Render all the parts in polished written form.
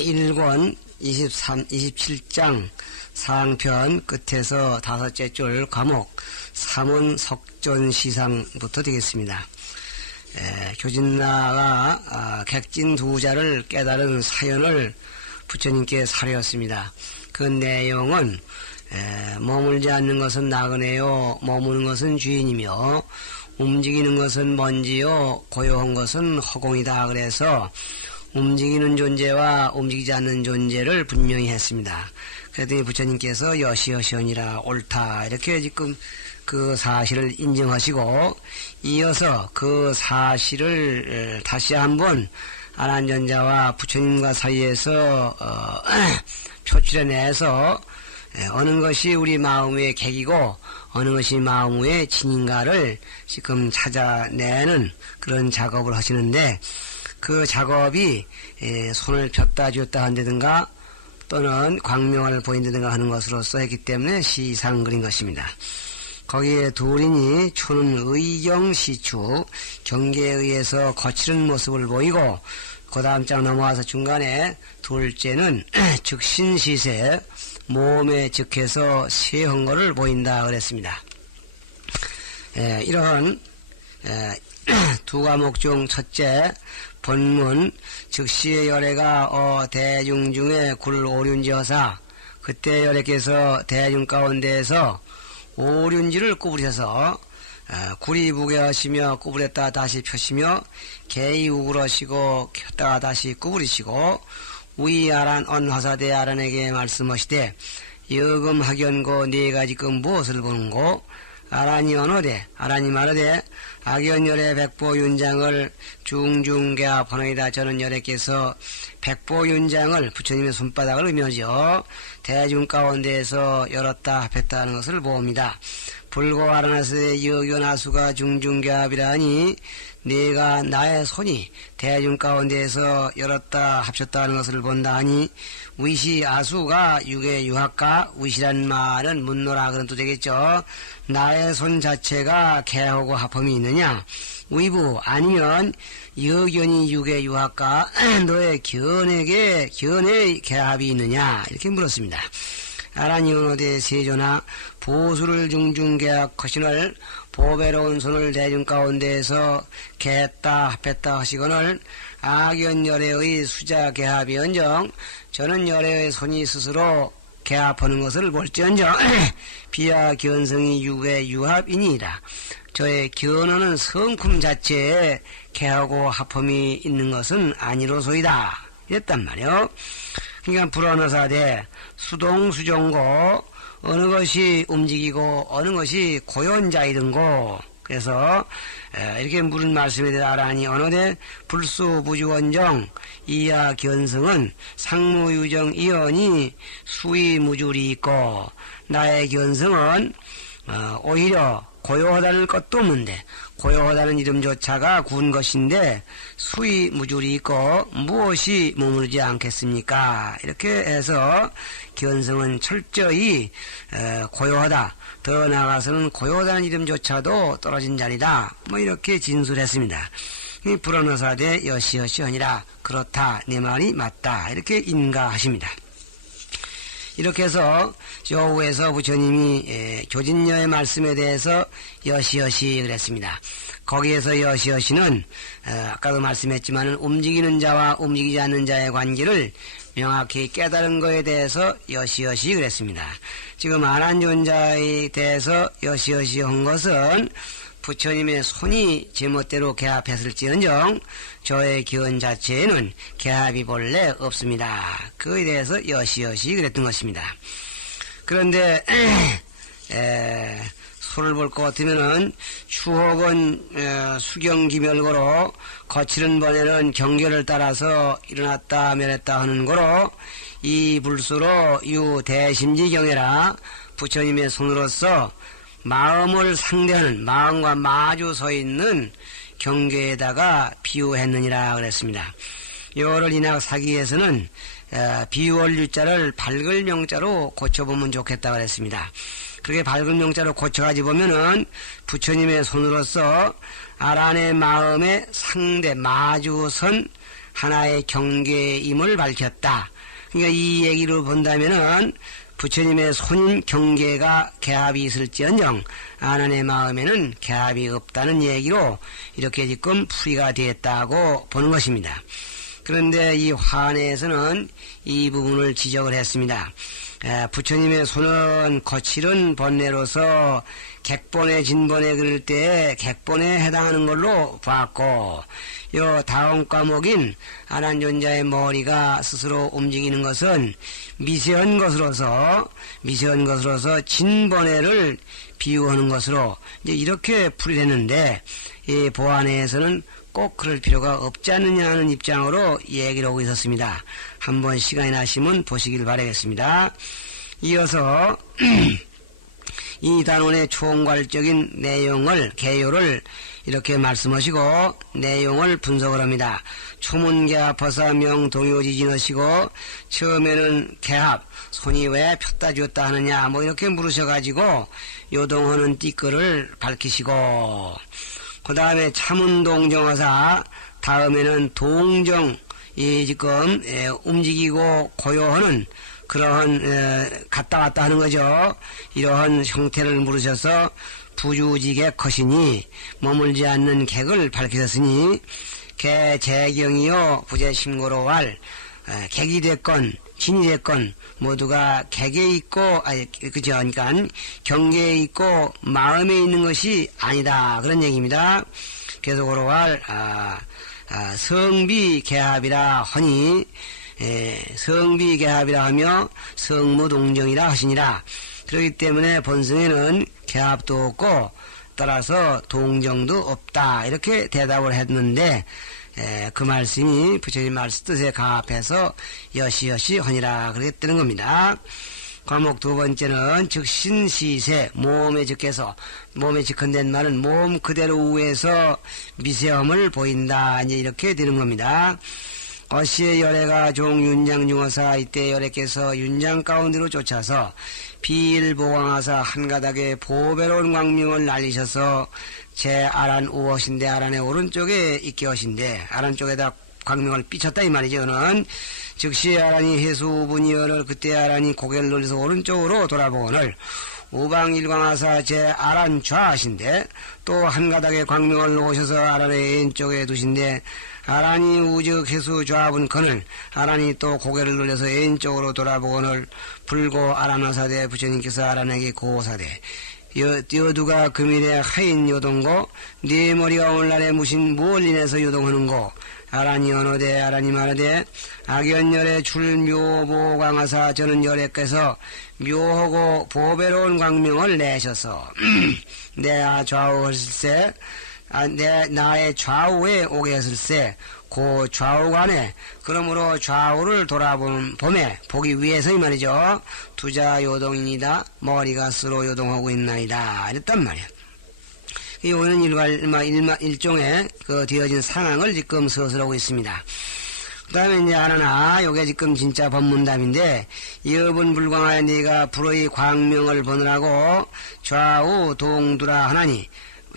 1권 27장 상편 끝에서 다섯째 줄 과목 삼원석존시상부터 되겠습니다. 교진나가 객진 두자를 깨달은 사연을 부처님께 사려였습니다. 그 내용은 머물지 않는 것은 나그네요, 머무는 것은 주인이며 움직이는 것은 먼지요, 고요한 것은 허공이다. 그래서 움직이는 존재와 움직이지 않는 존재를 분명히 했습니다. 그랬더니 부처님께서 여시여시하니라 옳다 이렇게 지금 그 사실을 인정하시고 이어서 그 사실을 다시 한번 아난존자와 부처님과 사이에서 표출해내서 어느 것이 우리 마음의 객이고 어느 것이 마음의 진인가를 지금 찾아내는 그런 작업을 하시는데, 그 작업이 손을 폈다 쥐었다 한다든가 또는 광명을 보인다든가 하는 것으로서 했기 때문에 시상 그린 것입니다. 거기에 둘이니 초는 의경시추, 경계에 의해서 거칠은 모습을 보이고 그 다음 장 넘어와서 중간에 둘째는 즉신시세, 몸에 즉해서 세한 것을 보인다 그랬습니다. 이러한 두 과목 중 첫째 본문 즉시의 열애가 대중 중에 굴 오륜지어사, 그때 열애께서 대중 가운데에서 오륜지를 구부려서 굴이 무게하시며 구부렸다 다시 펴시며 개이 우그러시고 켰다가 다시 구부리시고 위아란 언화사대 아란에게 말씀하시되 여금학연고 네 가지그 무엇을 보는고? 아란이 언어되, 아란이 말하되 악연열의 백보윤장을 중중개합하노이다. 저는 열애께서 백보윤장을 부처님의 손바닥을 의미하죠. 대중 가운데에서 열었다 합했다 하는 것을 봅니다. 불고 아라나스의 여견아수가 중중개합이라니 네가 나의 손이 대중 가운데에서 열었다 합쳤다 하는 것을 본다 하니 위시 아수가 육의 유학가, 위시란 말은 문노라 그런 뜻 되겠죠. 나의 손 자체가 개하고 합함이 있느냐? 위부 아니면 여견이 육의 유학가, 너의 견의 개합이 있느냐? 이렇게 물었습니다. 아란이언어대 세조나 보수를 중중개합 거신을 보배로운 손을 대중 가운데에서 개했다 합했다 하시거늘 악연열애의 수자 개합이 언정 저는 열애의 손이 스스로 개합하는 것을 볼지언정 비하 견성이 육의 유합이니이다. 저의 견어는 성품 자체에 개하고 합함이 있는 것은 아니로소이다. 이랬단 말이요. 그러니까 불언어사대 수동수종고 어느 것이 움직이고 어느 것이 고연자이든고. 그래서 이렇게 물은 말씀에 대해 아라니 언어대 불수무주원정 이하 견성은 상무유정 이언이 수위무줄이 있고 나의 견성은 오히려 고요하다는 것도 없는데 고요하다는 이름조차가 군 것인데 수위무줄이 있고 무엇이 머무르지 않겠습니까? 이렇게 해서 견성은 철저히 고요하다. 더 나아가서는 고요하다는 이름조차도 떨어진 자리다. 뭐 이렇게 진술했습니다. 이 불언어사대 여시여시하니라. 그렇다. 내 말이 맞다. 이렇게 인가하십니다. 이렇게 해서 조후에서 부처님이 교진녀의 말씀에 대해서 여시여시 그랬습니다. 거기에서 여시여시는 아까도 말씀했지만 움직이는 자와 움직이지 않는 자의 관계를 명확히 깨달은 것에 대해서 여시여시 그랬습니다. 지금 아난존자에 대해서 여시여시 한 것은 부처님의 손이 제멋대로 개합했을지언정 저의 기원 자체에는 개합이 본래 없습니다. 그에 대해서 여시여시 그랬던 것입니다. 그런데 소를 볼 것 같으면은 추혹은 수경기멸고로 거칠은 번에는 경계를 따라서 일어났다 멸했다 하는 거로 이 불수로 유대심지경이라 부처님의 손으로서 마음을 상대하는 마음과 마주 서 있는 경계에다가 비유했느니라 그랬습니다. 요를 인학사기에서는 비유할 유자를 밝을 명자로 고쳐보면 좋겠다 그랬습니다. 그렇게 밝은 명자로 고쳐가지고 보면은 부처님의 손으로서 아란의 마음에 상대 마주선 하나의 경계임을 밝혔다. 그러니까 이 얘기로 본다면은 부처님의 손인 경계가 개합이 있을지언정 아난의 마음에는 개합이 없다는 얘기로 이렇게 지금 풀이가 되었다고 보는 것입니다. 그런데 이 환에서는 이 부분을 지적을 했습니다. 부처님의 손은 거칠은 번뇌로서 객본에 진본에 그럴 때 객본에 해당하는 걸로 봤고, 요 다음 과목인 아난존자의 머리가 스스로 움직이는 것은 미세한 것으로서 진번뇌를 비유하는 것으로 이제 이렇게 풀이했는데, 이 보안에서는 꼭 그럴 필요가 없지 않느냐 하는 입장으로 얘기를 하고 있었습니다. 한번 시간이 나시면 보시길 바라겠습니다. 이어서 이 단원의 총괄적인 내용을, 개요를 이렇게 말씀하시고 내용을 분석을 합니다. 초문개합허사 명동요지진하시고 처음에는 개합, 손이 왜 폈다 쥐었다 하느냐 뭐 이렇게 물으셔가지고 요동하는 띠끌을 밝히시고, 그 다음에 차문동정하사 다음에는 동정, 이 지금 움직이고 고요하는 그러한 갔다 왔다 하는 거죠. 이러한 형태를 물으셔서 부주지객 것이니 머물지 않는 객을 밝히셨으니 개재경이요 부재심고로할 객이 됐건 진이 됐건 모두가 객에 있고 그죠? 그러니까 경계에 있고 마음에 있는 것이 아니다 그런 얘기입니다. 계속으로 할 성비개합이라 하니 성비개합이라 하며 성무동정이라 하시니라. 그렇기 때문에 본성에는 개합도 없고 따라서 동정도 없다 이렇게 대답을 했는데, 그 말씀이 부처님 말씀 뜻에 가합해서 여시여시 하니라 그렇게 뜨는 겁니다. 과목 두 번째는 즉신시세, 몸에 즉해서, 몸에 직헌된 말은 몸 그대로 우에서 미세함을 보인다 이제 이렇게 되는 겁니다. 어시의 열애가 종 윤장중어사, 이때 열애께서 윤장 가운데로 쫓아서 비일보강하사 한가닥에 보배로운 광명을 날리셔서 제 아란 우엇인데 아란의 오른쪽에 있게 하신데 아란 쪽에다 광명을 삐쳤다 이 말이죠는. 즉시 아란이 해수분이여를 그때 아란이 고개를 돌려서 오른쪽으로 돌아보거늘 우방일광하사 제 아란 좌하신데 또 한가닥에 광명을 놓으셔서 아란의 왼쪽에 두신데 아란이 우즉 해수 좌분컨을 아란이 또 고개를 돌려서 왼쪽으로 돌아보거늘 불고 아란하사대 부처님께서 아란에게 고사대 여두가 금일에 하인 요동고 네 머리가 오늘날에 무신 무얼 인해서 요동하는고 아란이 언어대 아란이 말하되 악연열의 출묘보광하사 저는 열애께서 묘하고 보배로운 광명을 내셔서 내 좌우 했을세 나의 좌우에 오게 했을세 그 좌우간에 그러므로 좌우를 돌아보는 봄에 보기 위해서 이 말이죠. 투자 요동이니다 머리가 스로 요동하고 있나이다 이랬단 말이야. 이거는 일종의 그 되어진 상황을 지금 서술하고 있습니다. 그 다음에 이제 하나, 요게 지금 진짜 법문답인데, 이업은 불광하여 네가 불의 광명을 보느라고 좌우 동두라 하나니,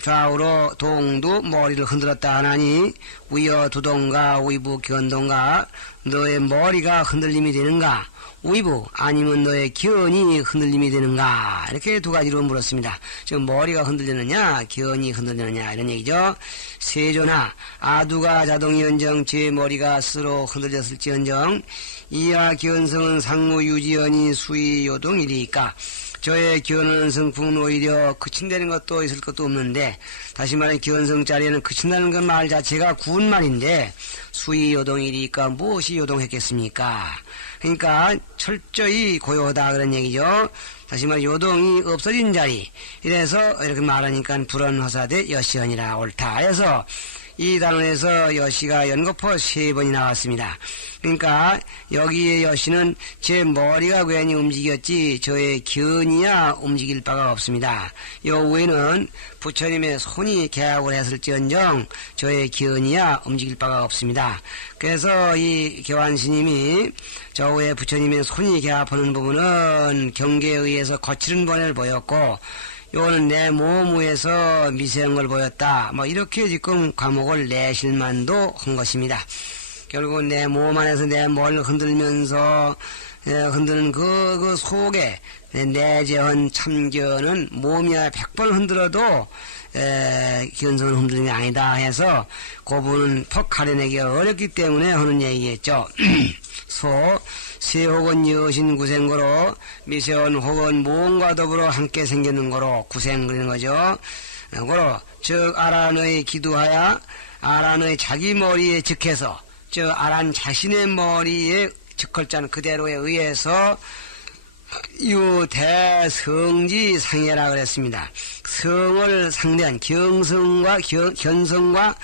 좌우로 동두 머리를 흔들었다 하나니, 위어 두동가 위부 견동가, 너의 머리가 흔들림이 되는가? 위부 아니면 너의 견이 흔들림이 되는가? 이렇게 두 가지로 물었습니다. 지금 머리가 흔들리느냐 견이 흔들리느냐 이런 얘기죠. 세조나 아두가 자동이언정 제 머리가 스스로 흔들렸을지언정 이하 견성은 상무유지연이 수위요동이리까 저의 기원하는 성품은 오히려 그친다는 것도 있을 것도 없는데, 다시 말해 기원성 자리에는 그친다는 그 말 자체가 구운 말인데 수의 요동이니까 무엇이 요동했겠습니까? 그러니까 철저히 고요하다 그런 얘기죠. 다시 말해 요동이 없어진 자리, 이래서 이렇게 말하니까 불언허사대 여시언이라 옳다. 그래서 이 단원에서 여시가 연거푸 3번이 나왔습니다. 그러니까 여기에 여시는 제 머리가 괜히 움직였지 저의 견이야 움직일 바가 없습니다. 요 외에는 부처님의 손이 개합을 했을지언정 저의 견이야 움직일 바가 없습니다. 그래서 이 교환스님이 저 후에 부처님의 손이 개합하는 부분은 경계에 의해서 거칠은 번뇌를 보였고, 요거는 내 몸 위에서 미세한 걸 보였다. 뭐 이렇게 지금 과목을 내실만도 한 것입니다. 결국 내 몸 안에서 내 머리를 흔들면서 흔드는 그 속에 내재한 참견은 몸이야 100번 흔들어도 견성은 흔드는 게 아니다 해서 그 부분은 퍽 가려내기 어렵기 때문에 하는 얘기겠죠. 새 혹은 여신 구생거로 미세원 혹은 모험과 더불어 함께 생기는 거로 구생 그리는 거죠. 고로 즉 아란의 기두하야 아란의 자기 머리에 즉해서 즉 아란 자신의 머리에 즉걸자는 그대로에 의해서 유대성지 상해라 그랬습니다. 성을 상대한 경성과 견성과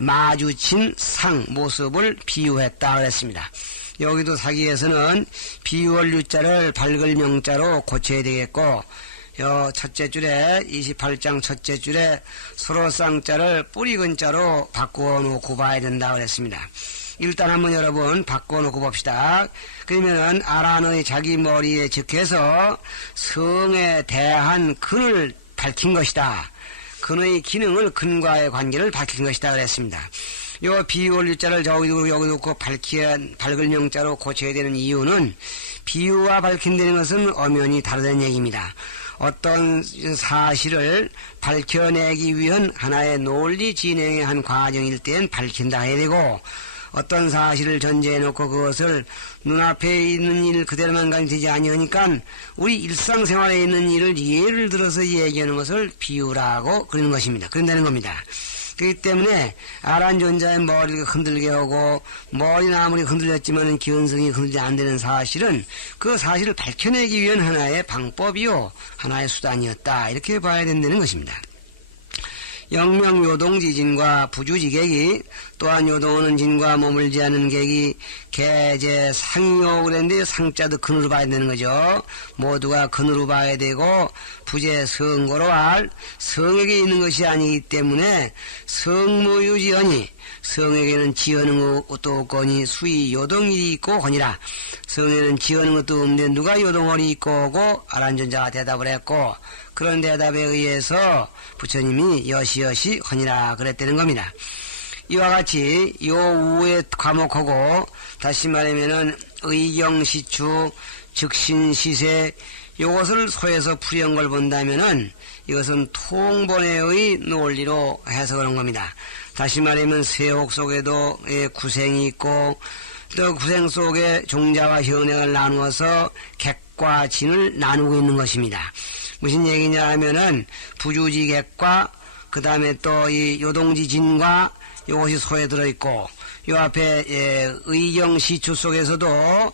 마주친 상 모습을 비유했다 그랬습니다. 여기도 사기에서는 비유할 유자를 밝을 명자로 고쳐야 되겠고 첫째 줄에 28장 첫째 줄에 서로 쌍자를 뿌리 근자로 바꾸어 놓고 봐야 된다 그랬습니다. 일단 한번 여러분 바꿔놓고 봅시다. 그러면은 아란의 자기 머리에 즉해서 성에 대한 근을 밝힌 것이다. 근의 기능을 근과의 관계를 밝힌 것이다 그랬습니다. 요 비유할 유자를 여기도 놓고 밝을 명자로 고쳐야 되는 이유는 비유와 밝힌다는 것은 엄연히 다르다는 얘기입니다. 어떤 사실을 밝혀내기 위한 하나의 논리 진행의 한 과정일 때는 밝힌다 해야 되고 어떤 사실을 전제해놓고 그것을 눈앞에 있는 일 그대로만 가면 되지 아니하니까 우리 일상생활에 있는 일을 예를 들어서 얘기하는 것을 비유라고 그러는 것입니다. 그런다는 겁니다. 그렇기 때문에 아란 존자의 머리를 흔들게 하고 머리는 아무리 흔들렸지만 기운성이 흔들지 안 되는 사실은 그 사실을 밝혀내기 위한 하나의 방법이요 하나의 수단이었다 이렇게 봐야 된다는 것입니다. 영명 요동지진과 부주지객이 또한 요동하는 진과 머물지 않는 객이 개제 상이요 그랬는데 상자도 근으로 봐야 되는 거죠. 모두가 근으로 봐야 되고 부재 성고로 할 성에게 있는 것이 아니기 때문에 성무유지언이 성에게는 지어는 것도 없거니 수이 요동일이 있고 거니라. 성에는 지어는 것도 없는데 누가 요동월이 있고 오고 아란존자가 대답을 했고 그런 대답에 의해서 부처님이 여시여시 허니라 그랬다는 겁니다. 이와 같이 요 우의 과목하고 다시 말하면은 의경시추 즉신시세 요것을 소해서 풀이한 걸 본다면은 이것은 통본회의 논리로 해석하는 겁니다. 다시 말하면 세옥 속에도 구생이 있고 또 구생 속에 종자와 현행을 나누어서 객과 진을 나누고 있는 것입니다. 무슨 얘기냐 하면은 부주지객과 그 다음에 또 이 요동지진과 이것이 소에 들어있고 요 앞에 의경시추 속에서도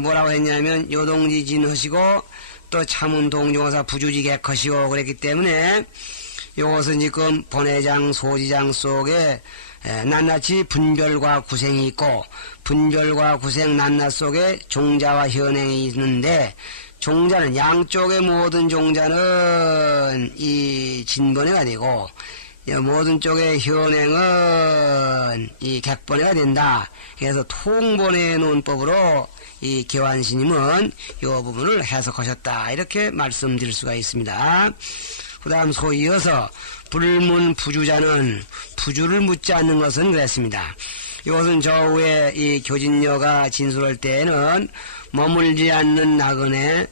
뭐라고 했냐면 요동지진 하시고 또 참운동종사 부주지객 하시고 그랬기 때문에 이것은 지금 본회장 소지장 속에 낱낱이 분별과 구생이 있고 분별과 구생 낱낱 속에 종자와 현행이 있는데 종자는 양쪽의 모든 종자는 이 진번회가 되고 모든 쪽의 현행은 이 객번회가 된다. 그래서 통번회 논법으로 이 개환스님은 이 부분을 해석하셨다. 이렇게 말씀드릴 수가 있습니다. 그 다음 소이어서 불문 부주자는 부주를 묻지 않는 것은 그랬습니다. 이것은 저 후에 이 교진녀가 진술할 때에는 머물지 않는 나그네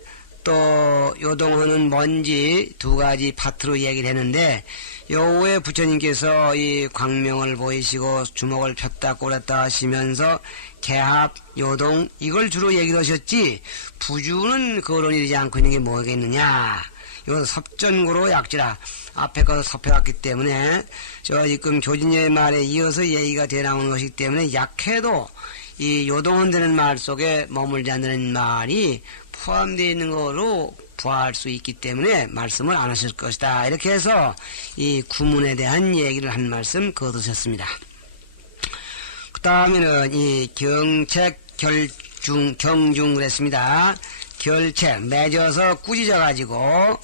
또 요동하는 먼지 두 가지 파트로 얘기를 했는데 요 후에 부처님께서 이 광명을 보이시고 주먹을 폈다 꼬랐다 하시면서 개합, 요동 이걸 주로 얘기를 하셨지 부주는 거론이 되지 않고 있는 게 뭐겠느냐. 이것은 섭전구로 약지라 앞에 것을 섭해왔기 때문에 저 지금 교진녀의 말에 이어서 얘기가 돼 나오는 것이기 때문에 약해도 이 요동한다는 말 속에 머물지 않는 말이 포함되어 있는 거로 부할 수 있기 때문에 말씀을 안 하실 것이다. 이렇게 해서 이 구문에 대한 얘기를 한 말씀 거두셨습니다. 그 다음에는 이 경책 경중 그랬습니다. 결책 맺어서 꾸짖어가지고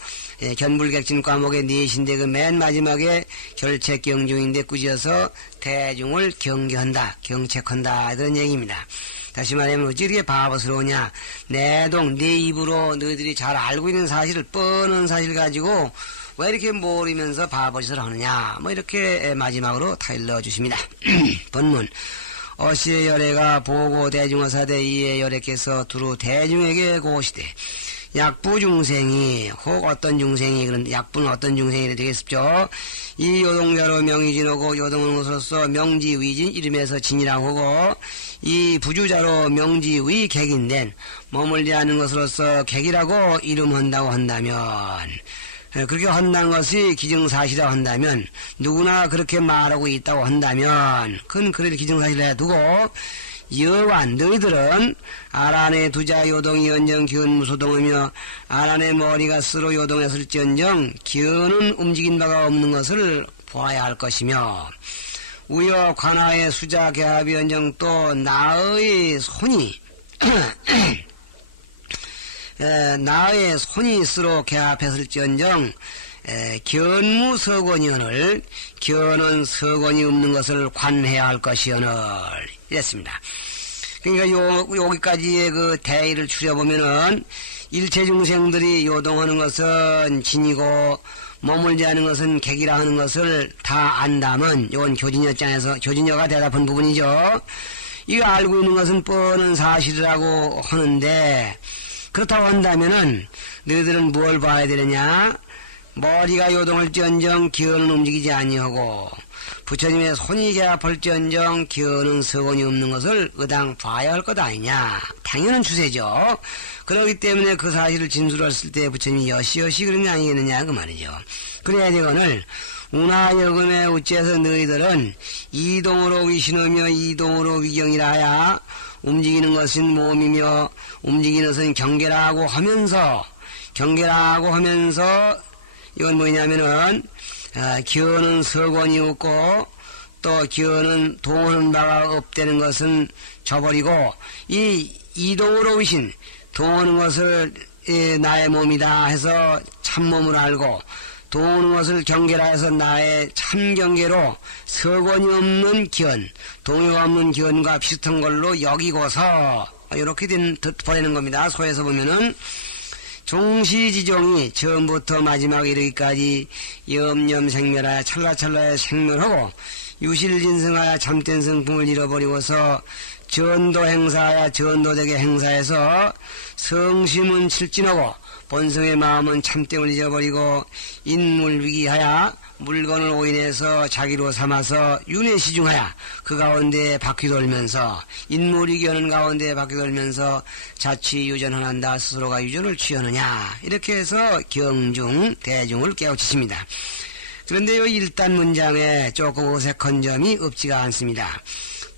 견불객진 과목의 넷인데 그 맨 마지막에 결책 경중인데 꾸짖어서 대중을 경계한다 경책한다 이런 얘기입니다. 다시 말하면 어찌 이렇게 바보스러우냐. 내 입으로 너희들이 잘 알고 있는 사실을 뻔한 사실 가지고 왜 이렇게 모르면서 바보짓을 하느냐. 뭐 이렇게 마지막으로 타일러 주십니다. 본문 어시의 열애가 보고 대중어사대 이의 열애께서 두루 대중에게 고시되 약부 중생이 혹 어떤 중생이 그런 약부는 어떤 중생이 되겠습죠. 이 요동자로 명의진하고 요동은 것으로서 명지위진 이름에서 진이라고 하고 이 부주자로 명지위 객인된 머물지 않은 것으로서 객이라고 이름한다고 한다면 그렇게 한다는 것이 기정사실이라고 한다면 누구나 그렇게 말하고 있다고 한다면 그건 그래도 기정사실을 해두고 여완 너희들은 아란의 두자 요동이 연정 기운 무소동하며 아란의 머리가 쓰로 요동했을지언정 기운은 움직인 바가 없는 것을 보아야 할 것이며 우여 관하의 수자 개합이 연정 또 나의 손이 나의 손이 쓰로 개합했을지언정 견무서권이언을 견은 서권이 없는 것을 관해야 할 것이언을 이랬습니다. 그러니까 여기까지의 그 대의를 추려보면은 일체 중생들이 요동하는 것은 진이고 머물지 않은 것은 객이라 하는 것을 다 안다면 이건 교진여가 대답한 부분이죠. 이거 알고 있는 것은 뻔한 사실이라고 하는데 그렇다고 한다면은 너희들은 뭘 봐야 되느냐? 머리가 요동할지언정 기어는 움직이지 아니하고 부처님의 손이 개합할지언정 기어는 서건이 없는 것을 의당 봐야 할 것 아니냐. 당연한 추세죠. 그렇기 때문에 그 사실을 진술했을 때 부처님이 여시여시 그런 게 아니겠느냐 그 말이죠. 그래야 되거늘 운하여금에 우째서 너희들은 이동으로 위신하며 이동으로 위경이라 하야 움직이는 것은 몸이며 움직이는 것은 경계라고 하면서 이건 뭐냐면은 기어는 서권이 없고 또 기어는 동하는 바가 없다는 것은 저버리고 이 이동으로 위신 동하는 것을 나의 몸이다 해서 참몸을 알고 동하는 것을 경계라 해서 나의 참경계로 서권이 없는 기원 동요가 없는 기원과 비슷한 걸로 여기고서 이렇게 보내는 겁니다. 소에서 보면은 종시지종이 처음부터 마지막 이르기까지 염염생멸하여 찰나찰나에 생멸하고 유실진승하여 참된 성품을 잃어버리고서 전도행사하여 전도되게 행사해서 성심은 칠진하고 본성의 마음은 참됨을 잊어버리고 인물위기하여 물건을 오인해서 자기로 삼아서 윤회시중하여 그 가운데 바퀴 돌면서 인물위기하는 가운데 바퀴 돌면서 자취유전하는다 스스로가 유전을 취하느냐 이렇게 해서 경중 대중을 깨우치십니다. 그런데 이 1단 문장에 조금 어색한 점이 없지가 않습니다.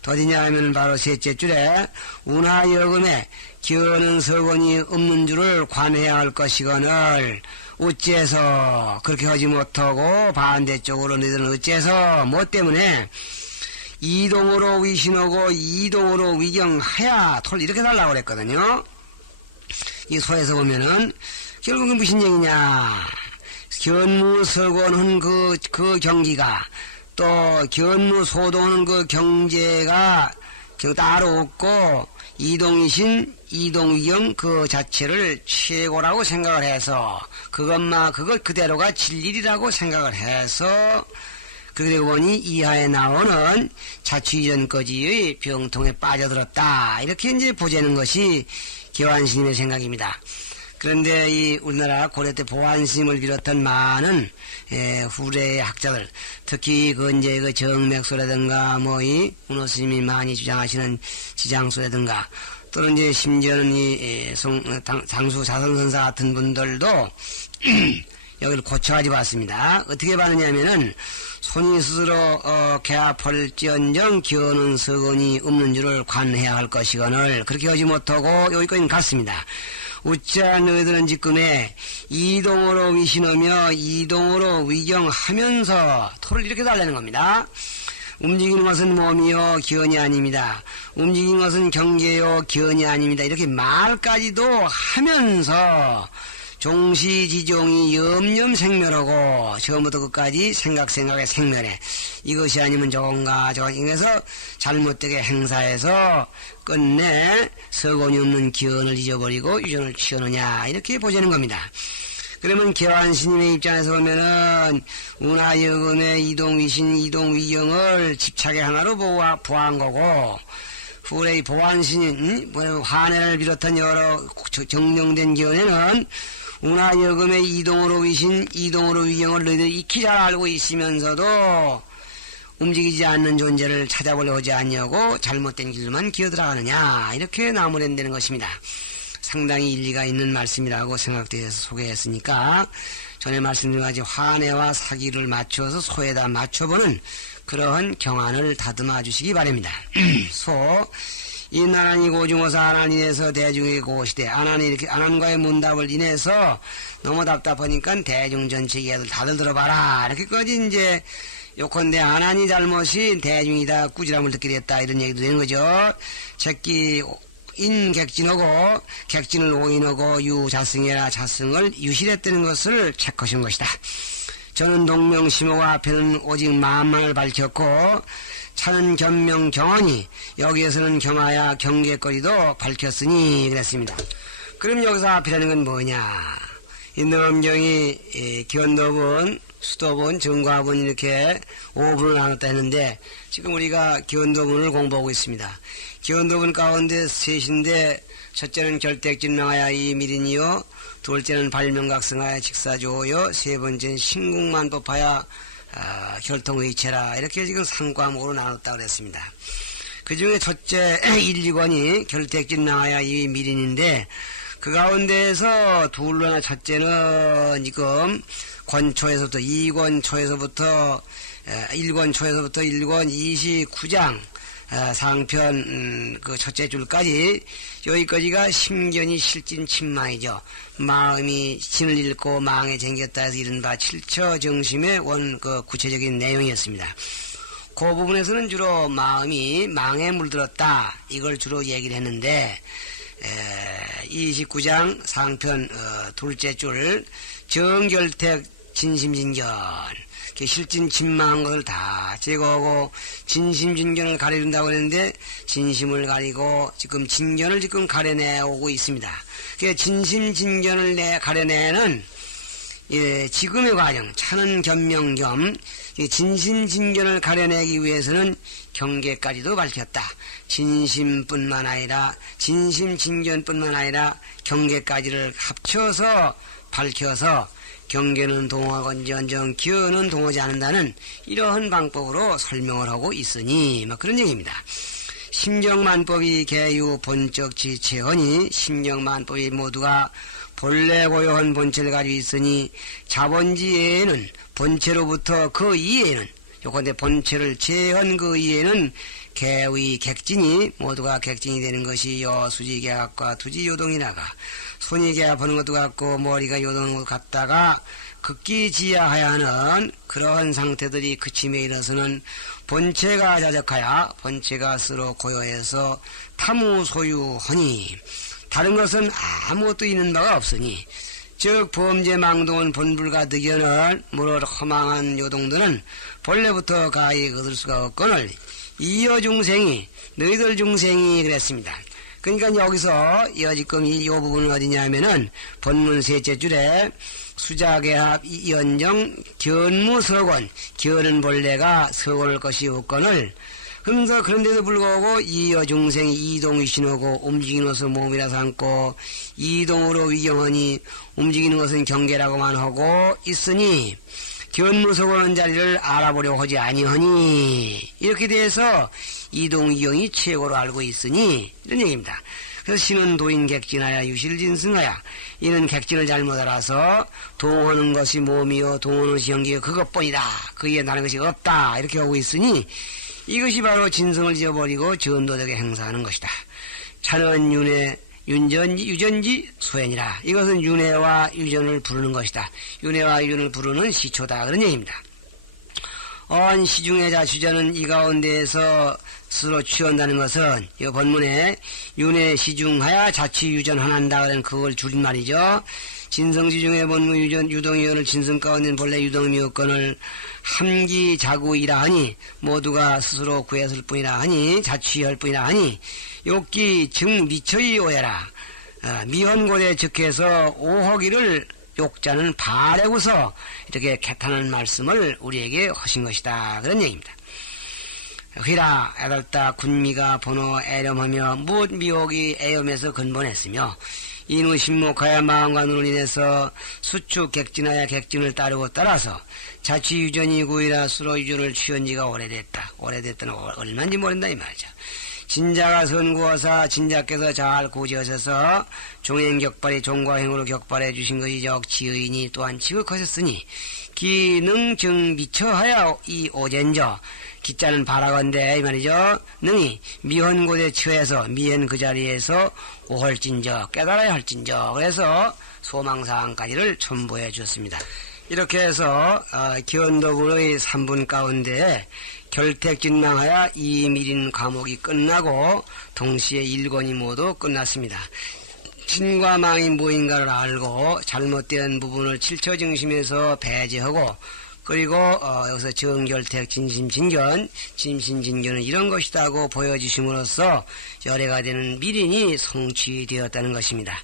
어디냐 하면 바로 셋째 줄에 운하여금에 기어는 서건이 없는 줄을 관해야 할 것이거늘 어째서 그렇게 하지 못하고 반대쪽으로 너희들은 어째서 뭐 때문에 이동으로 위신하고 이동으로 위경하야 톨 이렇게 달라고 그랬거든요. 이 소에서 보면은 결국은 무슨 얘기냐 견무서권은 그 경기가 또 견무소동은 그 경제가 따로 없고 이동이신 이동위경 그 자체를 최고라고 생각을 해서 그것 그대로가 진리라고 생각을 해서 그러고 보니 이하에 나오는 자취전거지의 병통에 빠져들었다 이렇게 이제 보자는 것이 개완스님의 생각입니다. 그런데 이 우리나라 고려 때 보안스님을 비롯한 많은 후래의 학자들, 특히 그 정맥소라든가 이 운호스님이 많이 주장하시는 지장소라든가 또는 이제 심지어는 이 장수 자선선사 같은 분들도 여기를 고쳐가지고 왔습니다. 어떻게 봤느냐면은 손이 스스로 개합할지언정 기어는 서건이 없는 줄을 관해야 할 것이거늘 그렇게 하지 못하고 여기까지는 갔습니다. 우짜 너희들은 지금에 이동으로 위신하며 이동으로 위경하면서 토를 이렇게 달라는 겁니다. 움직이는 것은 몸이요 기언이 아닙니다. 움직이는 것은 경계요 기언이 아닙니다. 이렇게 말까지도 하면서 종시지종이 염염생멸하고 처음부터 끝까지 생각에 생멸해 이것이 아니면 저건가 저건가 잘못되게 행사해서 끝내 서건이 없는 기언을 잊어버리고 유전을 취하느냐 이렇게 보자는 겁니다. 그러면 개환스님의 입장에서 보면은 운하여금의 이동위신 이동위경을 집착의 하나로 보한 거고, 후래 보안신, 환해를 비롯한 여러 정령된 견해는 운하여금의 이동으로 위신 이동으로 위경을 너희들이 익히 잘 알고 있으면서도 움직이지 않는 존재를 찾아보려 하지 않냐고 잘못된 길로만 기어들어가느냐, 이렇게 나무랜다는 것입니다. 상당히 일리가 있는 말씀이라고 생각되어서 소개했으니까 전에 말씀드린 가지 환해와 사기를 맞춰서 소에다 맞춰보는 그러한 경안을 다듬어 주시기 바랍니다. 소, 인하나니 고중어사 아난인에서 대중의 고시대, 아난이 이렇게 아난과의 문답을 인해서 너무 답답하니까 대중 전체 얘들 다들 들어봐라, 이렇게까지 이제 요컨대 아난이 잘못이 대중이다 꾸지람을 듣게 됐다, 이런 얘기도 되는 거죠. 새끼 인객진하고 객진을 오인하고 유자승이라 자승을 유실했다는 것을 체크하신 것이다. 저는 동명심호가 앞에는 오직 마음만을 밝혔고 차는 겸명 경언이 여기에서는 겸하야 경계거리도 밝혔으니 그랬습니다. 그럼 여기서 앞이라는 건 뭐냐? 인도엄경이 기원도분, 수도분, 정과분 이렇게 5분을 나눴다 했는데 지금 우리가 기원도분을 공부하고 있습니다. 기원도분 가운데 셋인데 첫째는 결택진명하야 이밀인이요, 둘째는 발명각성하야 직사조요, 세 번째는 신궁만법하야 결통의체라, 이렇게 지금 상과목으로 나눴다고 그랬습니다. 그 중에 첫째 1, 2권이 결택진명하야 이밀인인데 그 가운데에서 둘러나 첫째는 지금 권초에서부터 2권 초에서부터 1권 초에서부터 1권 29장 상편 그 첫째 줄까지 여기까지가 심견이 실진 침망이죠. 마음이 진을 잃고 망에 쟁겼다 해서 이른바 칠처 정심의 그 구체적인 내용이었습니다. 그 부분에서는 주로 마음이 망에 물들었다, 이걸 주로 얘기를 했는데 29장 상편 둘째 줄 정결택 진심진견, 실진 진망한 것을 다 제거하고 진심진견을 가려준다고 했는데 진심을 가리고 지금 진견을 지금 가려내오고 있습니다. 그 진심진견을 가려내는 지금의 과정, 차는 겸명 겸 진심진견을 가려내기 위해서는 경계까지도 밝혔다. 진심뿐만 아니라 진심진견뿐만 아니라 경계까지를 합쳐서 밝혀서 경계는 동하건전정 기어는 동하지 않는다는 이러한 방법으로 설명을 하고 있으니 그런 얘기입니다. 심정만법이 개유 본적 지체하니 심정만법이 모두가 본래 고요한 본체를 가지고 있으니 자본지에는 본체로부터 그 이에는 요건데 본체를 제한 그 이에는 개의 객진이 모두가 객진이 되는 것이 여수지계약과 두지요동이라가 손이 개합하는 것도 같고 머리가 요동하는 것도 같다가 극기지야하야 하는 그러한 상태들이 그침에 이르러서는 본체가 자적하여 본체가 스스로 고요해서 탐우소유하니 다른 것은 아무것도 있는 바가 없으니 즉 범죄망동은 본불과 득연을 무릇 허망한 요동들은 본래부터 가히 얻을 수가 없거늘 이여 중생이 너희들 중생이 그랬습니다. 그러니까 여기서 지금 이 부분은 어디냐면은 본문 셋째 줄에 수자계합 연정 견무석원, 견은 본래가 석원할 것이 없거늘 그러면서 그런데도 불구하고 이여 중생이 이동위신하고 움직이는 것은 몸이라 삼고 이동으로 위경하니 움직이는 것은 경계라고만 하고 있으니 견무석원한 자리를 알아보려고 하지 아니하니 이렇게 돼서 이동위경이 최고로 알고 있으니 이런 얘기입니다. 그래서 신은 도인 객진하여 유실진승하여 이는 객진을 잘못 알아서 동하는 것이 몸이요 동하는 것이 경계요 그것뿐이다. 그 이에 다른 것이 없다. 이렇게 하고 있으니 이것이 바로 진성을 지어버리고 전도덕에 행사하는 것이다. 차는 윤회 유전지 소현이라. 이것은 윤회와 유전을 부르는 것이다. 윤회와 유전을 부르는 시초다. 그런 얘기입니다. 언 시중의자 주자는 이 가운데에서 스스로 취한다는 것은 이 본문에 윤회 시중하야 자취 유전하난다 그런 그걸 줄인 말이죠. 진성시중의 본문 유동이언을 진성 가운데 본래 유동미여건을 함기자구이라 하니 모두가 스스로 구했을 뿐이라 하니 자취할 뿐이라 하니 욕기 증 미처이 오해라. 미헌고대 즉해서 오허기를 욕자는 바래고서 이렇게 개탄한 말씀을 우리에게 하신 것이다. 그런 얘기입니다. 휘라 애달다 군미가 번호 애렴하며 무엇 미혹이 애염에서 근본했으며 인후 신목하여 마음과 눈을 인해서 수축 객진하여 객진을 따라서 자취유전이 구이라 수로유전을 취한 지가 오래됐다. 오래됐다는 얼마인지 모른다 이 말이죠. 진자가 선구하사 진자께서 잘 고지하셔서 종행격발이 종과행으로 격발해 주신 것이 적지의인이 또한 지극하셨으니 기능증 미처하여 이 오젠저 기자는 바라건대 이 말이죠. 능히 미현 곳에 처해서 미현 그 자리에서 오할진저 깨달아야 할진저 그래서 소망사항까지를 첨부해 주었습니다. 이렇게 해서 기원도군의 3분 가운데 결택진망하여 이밀인 과목이 끝나고 동시에 1권이 모두 끝났습니다. 진과 망이 무엇인가를 알고 잘못된 부분을 칠처증심에서 배제하고 그리고 여기서 정결택 진심진견 진심진견은 이런 것이다고 보여주심으로써 열애가 되는 미린이 성취되었다는 것입니다.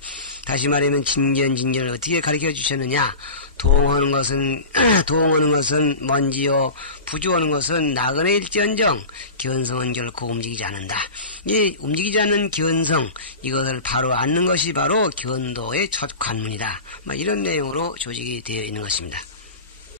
다시 말하면 진견을 어떻게 가르쳐 주셨느냐. 도응하는 것은 먼지요 부주하는 것은 나그네일지언정 견성은 결코 움직이지 않는다. 이 움직이지 않는 견성 이것을 바로 앉는 것이 바로 견도의 첫 관문이다. 이런 내용으로 조직이 되어 있는 것입니다.